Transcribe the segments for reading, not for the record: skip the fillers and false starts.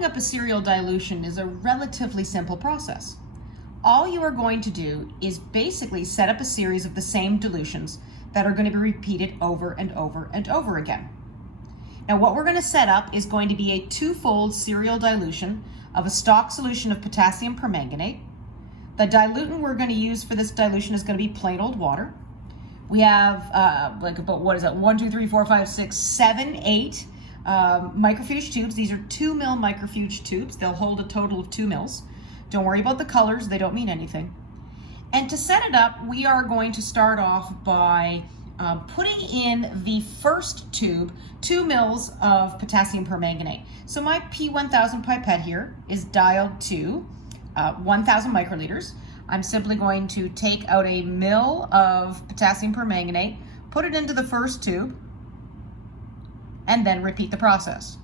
setting up a serial dilution is a relatively simple process. All you are going to do is basically set up a series of the same dilutions that are going to be repeated over and over and over again. Now what we're going to set up is going to be a twofold serial dilution of a stock solution of potassium permanganate. The dilutant we're going to use for this dilution is going to be plain old water. We have like about, 1, 2, 3, 4, 5, 6, 7, 8 microfuge tubes. These are 2 mil microfuge tubes. They'll hold a total of 2 mils. Don't worry about the colors, they don't mean anything. And to set it up, we are going to start off by putting in the first tube 2 mils of potassium permanganate. So my P1000 pipette here is dialed to 1000 microliters. I'm simply going to take out a mil of potassium permanganate, put it into the first tube, and then repeat the process.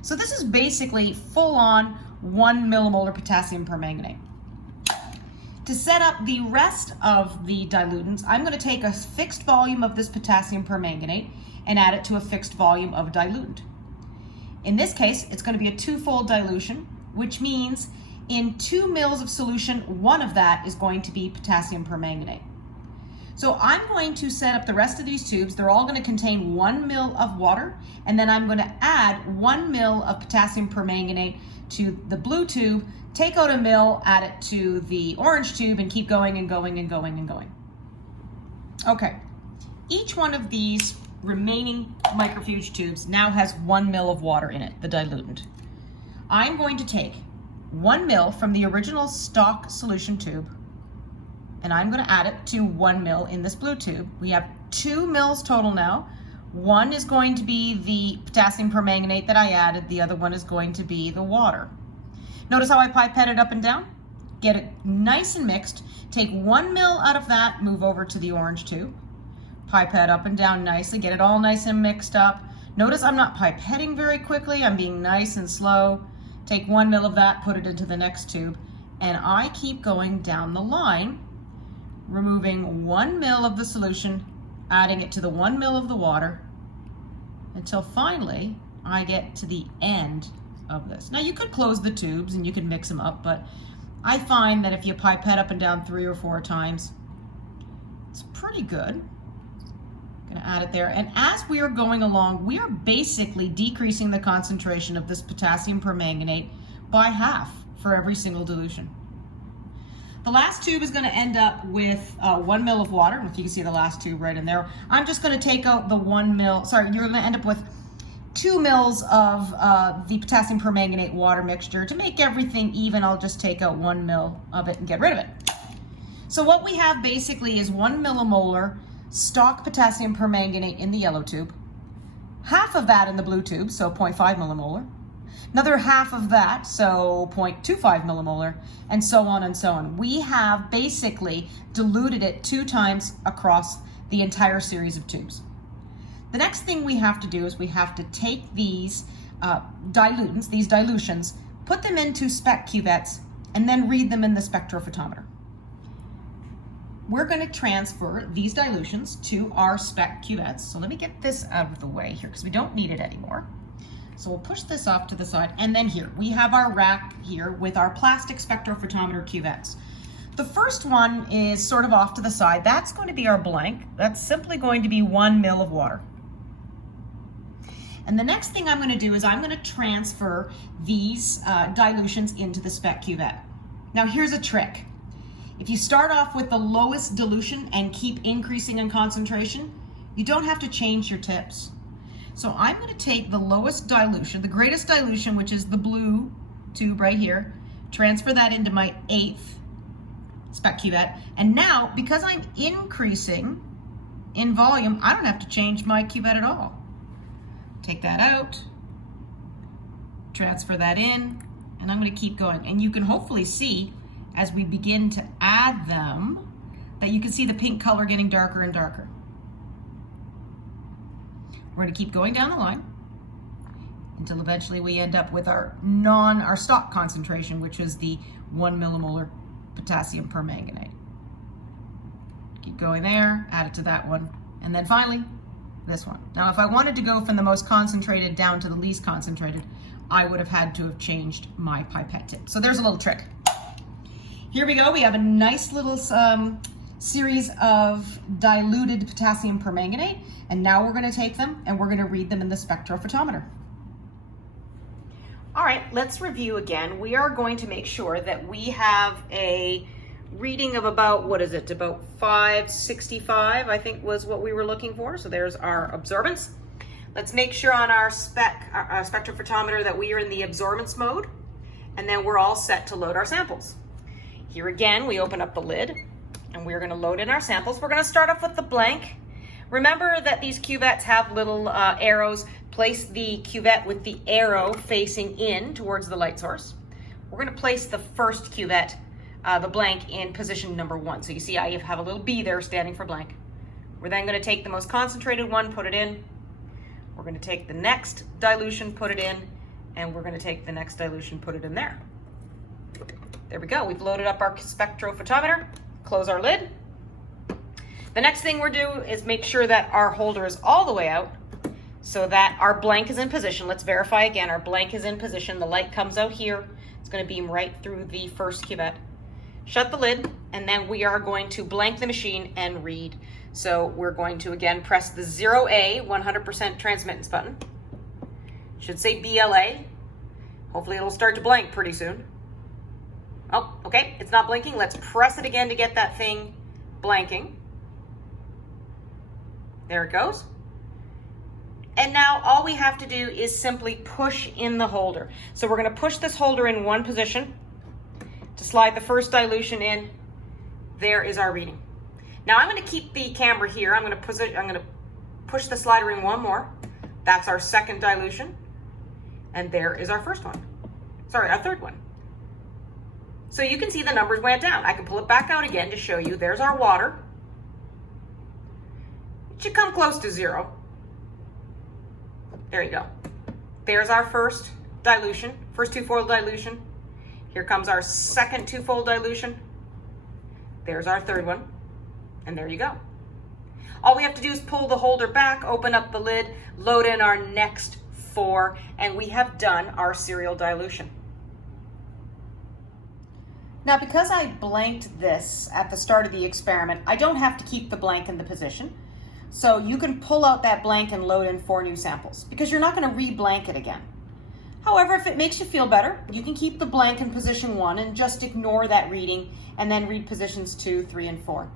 So this is basically full on 1 millimolar potassium permanganate. To set up the rest of the dilutants, I'm going to take a fixed volume of this potassium permanganate and add it to a fixed volume of dilutant. In this case, it's going to be a twofold dilution, which means in 2 mils of solution, 1 of that is going to be potassium permanganate. So I'm going to set up the rest of these tubes. They're all going to contain 1 mil of water, and then I'm going to add 1 mil of potassium permanganate to the blue tube, take out a mil, add it to the orange tube, and keep going and going and going and going. Okay, each one of these remaining microfuge tubes now has 1 mil of water in it, the dilutant. I'm going to take 1 mil from the original stock solution tube, and I'm going to add it to 1 mil in this blue tube. We have 2 mils total now. One is going to be the potassium permanganate that I added. The other one is going to be the water. Notice how I pipette it up and down? Get it nice and mixed. Take 1 mil out of that, move over to the orange tube. Pipette up and down nicely, get it all nice and mixed up. Notice I'm not pipetting very quickly, I'm being nice and slow. Take 1 mil of that, put it into the next tube, and I keep going down the line, removing 1 mil of the solution, adding it to the 1 mil of the water, until finally I get to the end of this. Now you could close the tubes and you could mix them up, but I find that if you pipette up and down 3 or 4 times, it's pretty good. I'm gonna add it there, and as we are going along, we are basically decreasing the concentration of this potassium permanganate by half for every single dilution. The last tube is going to end up with 1 mil of water, and if you can see the last tube right in there, I'm just going to take out the 1 mil, sorry, you're going to end up with 2 mils of the potassium permanganate water mixture. To make everything even, I'll just take out 1 mil of it and get rid of it. So what we have basically is 1 millimolar stock potassium permanganate in the yellow tube, half of that in the blue tube, so 0.5 millimolar, another half of that, so 0.25 millimolar, and so on and so on. We have basically diluted it 2 times across the entire series of tubes. The next thing we have to do is we have to take these dilutants, these dilutions, put them into spec cuvettes, and then read them in the spectrophotometer. We're going to transfer these dilutions to our spec cuvettes. So let me get this out of the way here because we don't need it anymore. So we'll push this off to the side, and then here we have our rack here with our plastic spectrophotometer cuvettes. The first one is sort of off to the side. That's going to be our blank. That's simply going to be 1 mil of water. And the next thing I'm going to do is I'm going to transfer these dilutions into the spec cuvette. Now here's a trick. If you start off with the lowest dilution and keep increasing in concentration, you don't have to change your tips. So I'm going to take the lowest dilution, the greatest dilution, which is the blue tube right here, transfer that into my 8th spec cuvette. And now, because I'm increasing in volume, I don't have to change my cuvette at all. Take that out, transfer that in, and I'm going to keep going. And you can hopefully see as we begin to add them that you can see the pink color getting darker and darker. We're going to keep going down the line until eventually we end up with our stock concentration, which is the 1 millimolar potassium permanganate. Keep going there, add it to that one, and then finally this one. Now if I wanted to go from the most concentrated down to the least concentrated, I would have had to have changed my pipette tip. So there's a little trick. Here we go. We have a nice little series of diluted potassium permanganate, and now we're going to take them and we're going to read them in the spectrophotometer. All right, let's review again. We are going to make sure that we have a reading of about, what is it, about 565, I think was what we were looking for. So there's our absorbance. Let's make sure on our spectrophotometer that we are in the absorbance mode, and then we're all set to load our samples. Here again, we open up the lid and we're gonna load in our samples. We're gonna start off with the blank. Remember that these cuvettes have little arrows. Place the cuvette with the arrow facing in towards the light source. We're gonna place the first cuvette, the blank, in position number 1. So you see I have a little B there standing for blank. We're then gonna take the most concentrated one, put it in. We're gonna take the next dilution, put it in, and we're gonna take the next dilution, put it in there. There we go, we've loaded up our spectrophotometer, close our lid. The next thing we're doing is make sure that our holder is all the way out so that our blank is in position. Let's verify again, our blank is in position. The light comes out here. It's gonna beam right through the first cuvette. Shut the lid, and then we are going to blank the machine and read. So we're going to again press the 0A 100% transmittance button. Should say BLA. Hopefully it'll start to blank pretty soon. Oh, okay, it's not blinking. Let's press it again to get that thing blanking. There it goes. And now all we have to do is simply push in the holder. So we're gonna push this holder in one position to slide the first dilution in. There is our reading. Now I'm gonna keep the camera here. I'm gonna push the slider in one more. That's our second dilution. And there is our first one. Sorry, our third one. So you can see the numbers went down. I can pull it back out again to show you. There's our water. It should come close to 0. There you go. There's our first dilution, first twofold dilution. Here comes our second twofold dilution. There's our third one. And there you go. All we have to do is pull the holder back, open up the lid, load in our next 4, and we have done our serial dilution. Now, because I blanked this at the start of the experiment, I don't have to keep the blank in the position. So you can pull out that blank and load in 4 new samples because you're not going to re-blank it again. However, if it makes you feel better, you can keep the blank in position 1 and just ignore that reading and then read positions 2, 3, and 4.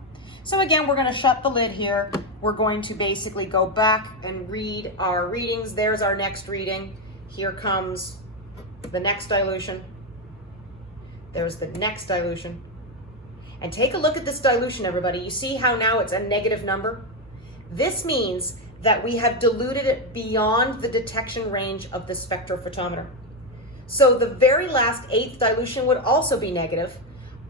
So again, we're going to shut the lid here. We're going to basically go back and read our readings. There's our next reading. Here comes the next dilution. There's the next dilution. And take a look at this dilution, everybody. You see how now it's a negative number? This means that we have diluted it beyond the detection range of the spectrophotometer. So the very last 8th dilution would also be negative.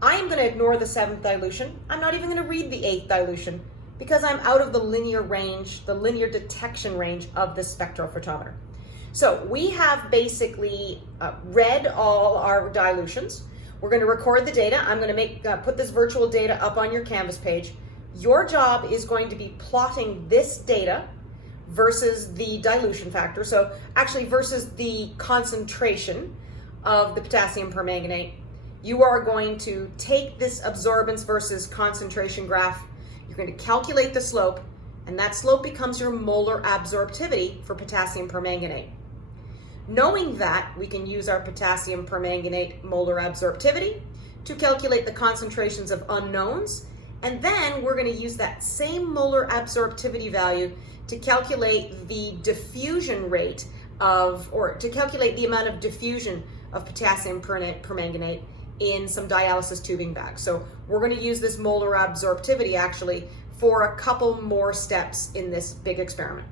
I am going to ignore the 7th dilution. I'm not even going to read the 8th dilution because I'm out of the linear range, the linear detection range of the spectrophotometer. So we have basically read all our dilutions. We're going to record the data. I'm going to put this virtual data up on your Canvas page. Your job is going to be plotting this data versus the dilution factor. So actually versus the concentration of the potassium permanganate. You are going to take this absorbance versus concentration graph. You're going to calculate the slope, and that slope becomes your molar absorptivity for potassium permanganate. Knowing that, we can use our potassium permanganate molar absorptivity to calculate the concentrations of unknowns, and then we're going to use that same molar absorptivity value to calculate the diffusion rate of, or to calculate the amount of diffusion of potassium permanganate in some dialysis tubing bags. So we're going to use this molar absorptivity actually for a couple more steps in this big experiment.